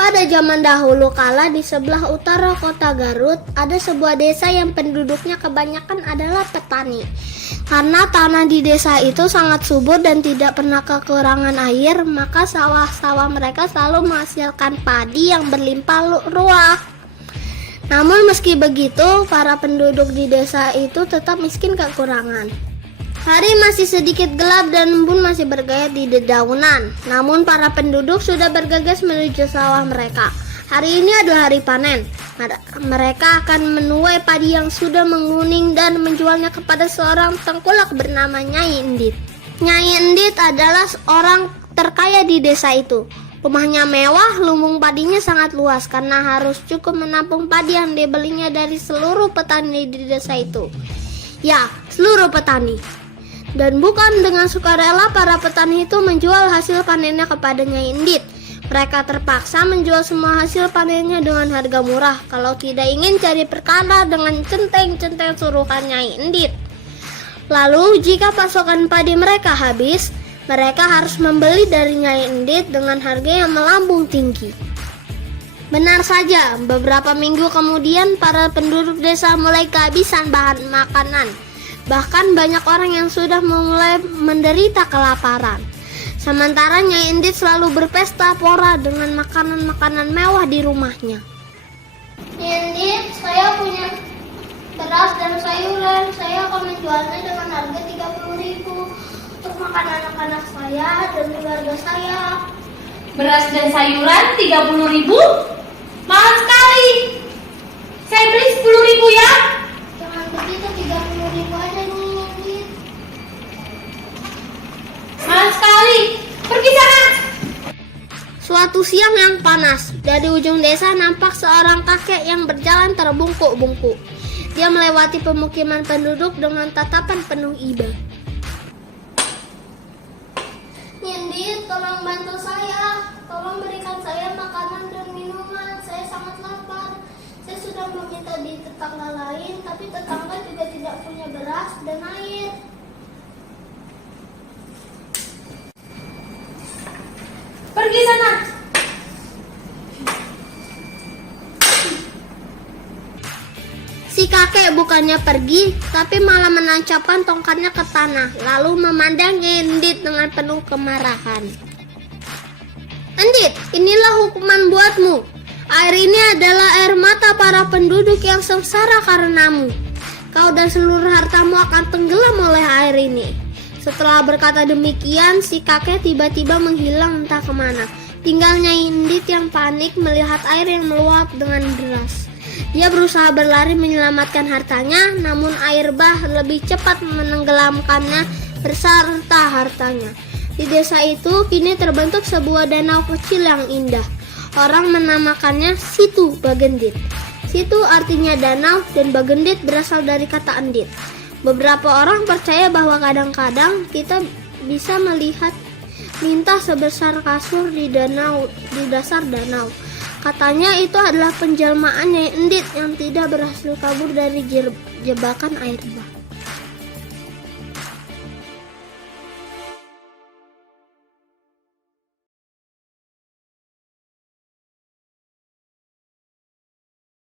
Pada zaman dahulu kala di sebelah utara kota Garut ada sebuah desa yang penduduknya kebanyakan adalah petani. Karena tanah di desa itu sangat subur dan tidak pernah kekurangan air, maka sawah-sawah mereka selalu menghasilkan padi yang berlimpah ruah. Namun meski begitu, para penduduk di desa itu tetap miskin kekurangan. Hari masih sedikit gelap dan embun masih bergayat di dedaunan. Namun para penduduk sudah bergegas menuju sawah mereka. Hari ini adalah hari panen. Mereka akan menuai padi yang sudah menguning dan menjualnya kepada seorang tengkulak bernama Nyai Endit. Nyai Endit adalah orang terkaya di desa itu. Rumahnya mewah, lumbung padinya sangat luas karena harus cukup menampung padi yang dibelinya dari seluruh petani di desa itu. Ya, seluruh petani. Dan bukan dengan sukarela para petani itu menjual hasil panennya kepada Nyai Endit. Mereka terpaksa menjual semua hasil panennya dengan harga murah kalau tidak ingin cari perkara dengan centeng-centeng suruhan Nyai Endit. Lalu jika pasokan padi mereka habis, mereka harus membeli dari Nyai Endit dengan harga yang melambung tinggi. Benar saja, beberapa minggu kemudian para penduduk desa mulai kehabisan bahan makanan. Bahkan banyak orang yang sudah mulai menderita kelaparan. Sementara Nyai Endit selalu berpesta pora dengan makanan-makanan mewah di rumahnya. Nyai Endit, saya punya beras dan sayuran. Saya akan menjualnya dengan harga 30.000 untuk makan anak-anak saya dan keluarga saya. Beras dan sayuran 30.000? Mahal sekali. Saya beli 10.000 ya. Jangan begitu, 30.000 aja Nyai Endit. Mahal sekali. Pergi sana. Suatu siang yang panas, dari ujung desa nampak seorang kakek yang berjalan terbungkuk-bungkuk. Dia melewati pemukiman penduduk dengan tatapan penuh iba. Nyai Endit, tolong bantu saya. Tolong berikan saya makanan dan minuman. Saya sangat lapar. Saya sudah meminta di tetangga lain, tapi tetangga juga tidak punya beras dan air. Pergi sana. Si kakek bukannya pergi, tapi malah menancapkan tongkatnya ke tanah, lalu memandang Nyai Endit dengan penuh kemarahan. Endit, inilah hukuman buatmu. Air ini adalah air mata para penduduk yang sengsara karenamu. Kau dan seluruh hartamu akan tenggelam oleh air ini. Setelah berkata demikian, si kakek tiba-tiba menghilang entah kemana. Tinggal Nyai Endit yang panik melihat air yang meluap dengan deras. Dia berusaha berlari menyelamatkan hartanya, namun air bah lebih cepat menenggelamkannya beserta hartanya. Di desa itu kini terbentuk sebuah danau kecil yang indah. Orang menamakannya Situ Bagendit. Situ artinya danau dan Bagendit berasal dari kata endit. Beberapa orang percaya bahwa kadang-kadang kita bisa melihat lintah sebesar kasur di dasar danau. Katanya itu adalah penjelmaan Nyai Endit yang tidak berhasil kabur dari jebakan air bah.